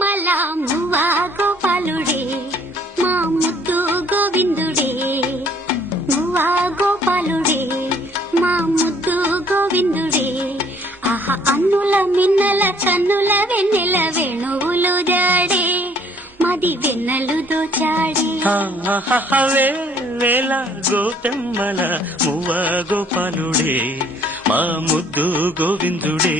బొమ్మల మువ్వ గోపాలుడే మా ముద్దు గోవిందుడే మువ్వ గోపాలుడే మా ముద్దు గోవిందుడే ఆహా అన్నుల మిన్నల కన్నుల వెన్నెల వేణువులు జాడే మది వెన్నెలు దోచాడే వేల గోపెమ్మల మువ్వ గోపాలుడే మా ముద్దు గోవిందుడే